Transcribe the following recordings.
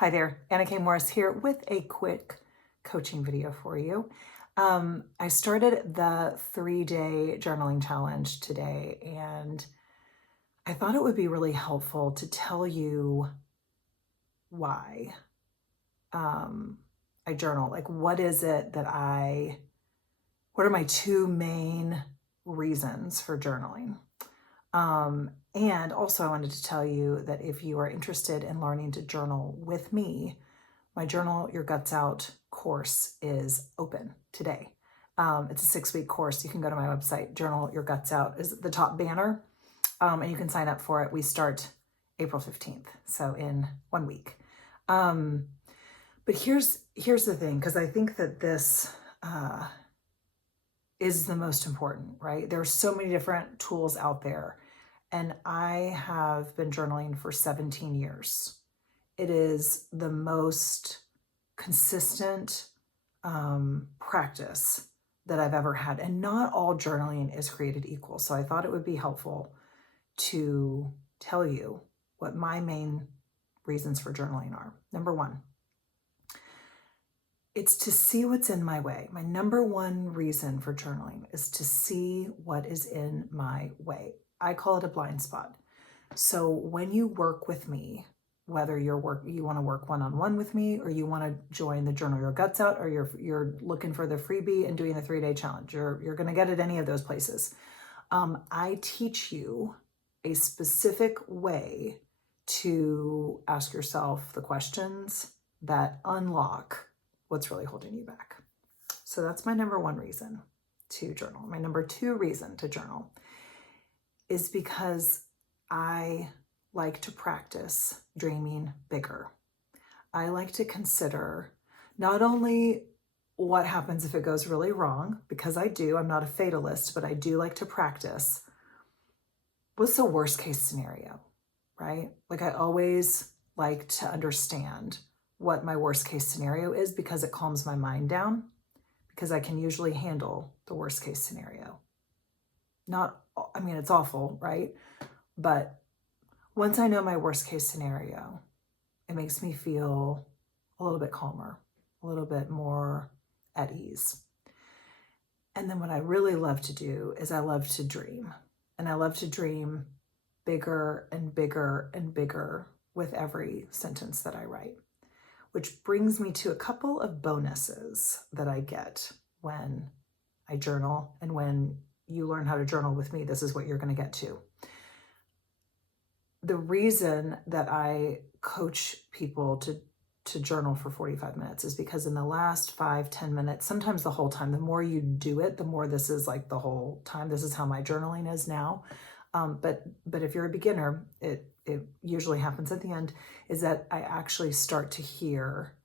Hi there, Anna K. Morris here with a quick coaching video for you. I started the 3-day journaling challenge today, and I thought it would be really helpful to tell you why I journal. Like, what are my two main reasons for journaling? And also I wanted to tell you that if you are interested in learning to journal with me, my Journal Your Guts Out course is open today. It's a 6-week course. You can go to my website, Journal Your Guts Out is the top banner, and you can sign up for it. We start April 15th, so in 1 week. But here's the thing, because I think that this is the most important, right? There are so many different tools out there, and I have been journaling for 17 years. It is the most consistent practice that I've ever had, and not all journaling is created equal. So I thought it would be helpful to tell you what my main reasons for journaling are. Number one, it's to see what's in my way. My number one reason for journaling is to see what is in my way. I call it a blind spot. So when you work with me, whether you want to work one-on-one with me, or you want to join the Journal Your Guts Out, or you're looking for the freebie and doing the 3-day challenge, you're going to get it any of those places. I teach you a specific way to ask yourself the questions that unlock what's really holding you back. So that's my number one reason to journal. My number two reason to journal is because I like to practice dreaming bigger. I like to consider not only what happens if it goes really wrong, because I do, I'm not a fatalist, but I do like to practice what's the worst case scenario, right? Like, I always like to understand what my worst case scenario is, because it calms my mind down, because I can usually handle the worst case scenario. It's awful, right? But once I know my worst case scenario, it makes me feel a little bit calmer, a little bit more at ease. And then what I really love to do is I love to dream. And I love to dream bigger and bigger and bigger with every sentence that I write, which brings me to a couple of bonuses that I get when I journal. And when you learn how to journal with me, this is what you're going to get to. The reason that I coach people to journal for 45 minutes is because in the last 5-10 minutes, sometimes the whole time, the more you do it, the more this is like the whole time. This is how my journaling is now. But if you're a beginner, it usually happens at the end, is that I actually start to hear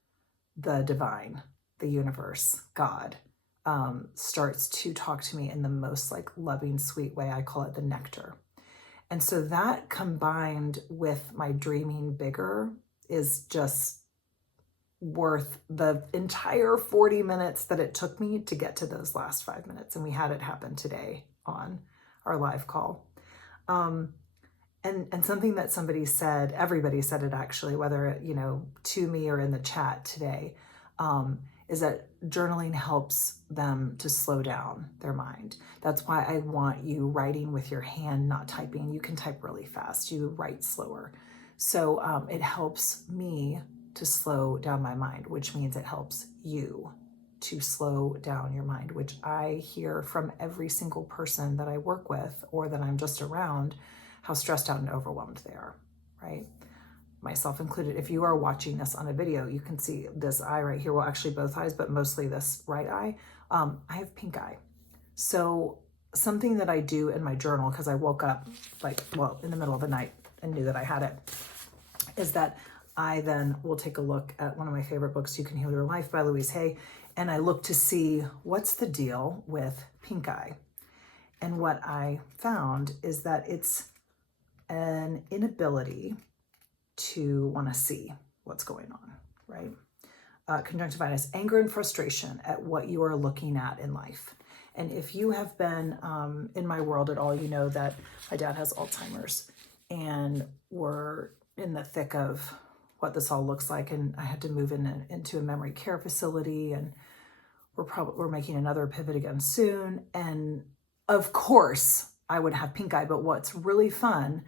the divine, the universe, God, starts to talk to me in the most like loving, sweet way. I call it the nectar. And so that combined with my dreaming bigger is just worth the entire 40 minutes that it took me to get to those last 5 minutes. And we had it happen today on our live call. And something that somebody said, everybody said it actually, whether, to me or in the chat today, is that journaling helps them to slow down their mind. That's why I want you writing with your hand, not typing. You can type really fast, you write slower. So it helps me to slow down my mind, which means it helps you to slow down your mind, which I hear from every single person that I work with or that I'm just around, how stressed out and overwhelmed they are, right? Myself included. If you are watching this on a video, you can see this eye right here. Well, actually both eyes, but mostly this right eye. I have pink eye. So something that I do in my journal, because I woke up in the middle of the night and knew that I had it, is that I then will take a look at one of my favorite books, You Can Heal Your Life by Louise Hay, and I look to see what's the deal with pink eye. And what I found is that it's an inability to want to see what's going on, right? Conjunctivitis, anger and frustration at what you are looking at in life. And if you have been in my world at all, you know that my dad has Alzheimer's, and we're in the thick of what this all looks like. And I had to move into a memory care facility, and we're making another pivot again soon. And of course I would have pink eye, but what's really fun,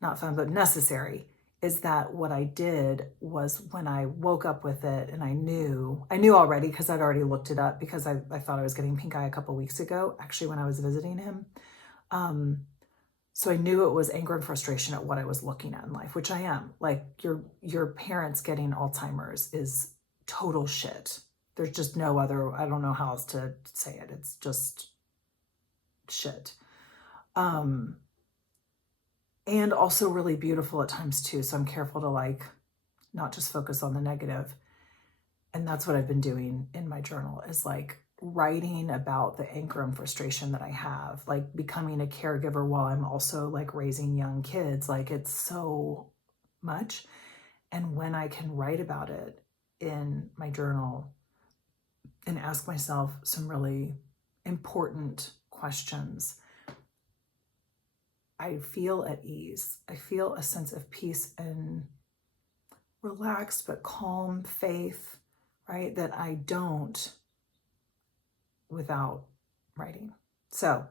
not fun, but necessary, is that what I did was when I woke up with it, and I knew already because I'd already looked it up, because I thought I was getting pink eye a couple weeks ago, actually, when I was visiting him. So I knew it was anger and frustration at what I was looking at in life, which I am. Like, your parents getting Alzheimer's is total shit. There's just no other, I don't know how else to say it. It's just shit. And also really beautiful at times too. So I'm careful to like not just focus on the negative. And that's what I've been doing in my journal, is like writing about the anger and frustration that I have, like becoming a caregiver while I'm also like raising young kids. Like, it's so much. And when I can write about it in my journal and ask myself some really important questions, I feel at ease. I feel a sense of peace and relaxed but calm faith, right? That I don't without writing. So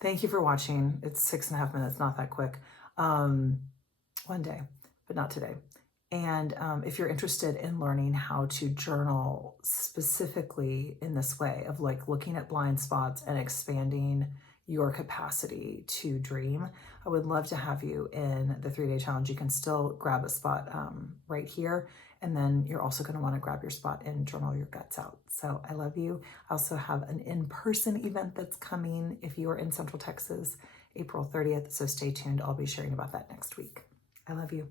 thank you for watching. It's 6.5 minutes, not that quick. One day, but not today. And if you're interested in learning how to journal specifically in this way of like looking at blind spots and expanding your capacity to dream, I would love to have you in the 3-day challenge. You can still grab a spot right here. And then you're also going to want to grab your spot and journal your guts out. So I love you. I also have an in-person event that's coming if you are in Central Texas, April 30th. So stay tuned. I'll be sharing about that next week. I love you.